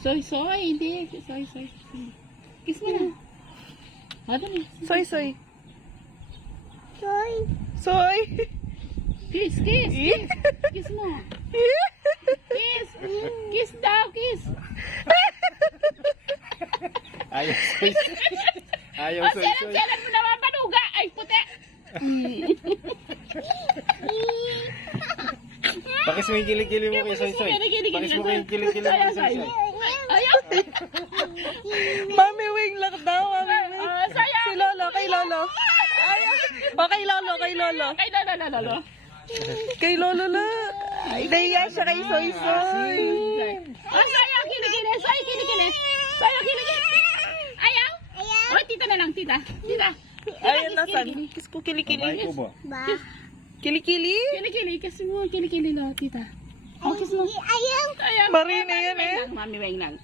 Soy, hindi. Soy. Kiss mo na. Ano na? Soy. Soy. Kiss. Kiss mo. Kiss. Kiss daw, kiss. Ayaw soy. Ayaw soy. Selan mo naman manuga. Ay, puti. Pakis mo yung kilikili mo kay Soy Soy. Pakis mo yung kilikili mo kay Soy Soy. Ayaw. Mami wing lang daw. Mami wing. Saya. Si Lolo, kay Lolo. Ayaw. O, kay Lolo. Kay lolo. Kay Lolo na. Daya siya kay Soy Soy. Saya, kilikili. Saya, kilikili. Ayaw. Oh, tita na lang, tita. Ayan, nasan? Kiss ko kilikili. Kamay ko ba? Kilikili? Kilikili, kiss mo. Kilikili lang, tita. Oh, kiss mo. Ayaw. Marina yan eh. Mami, weng lang.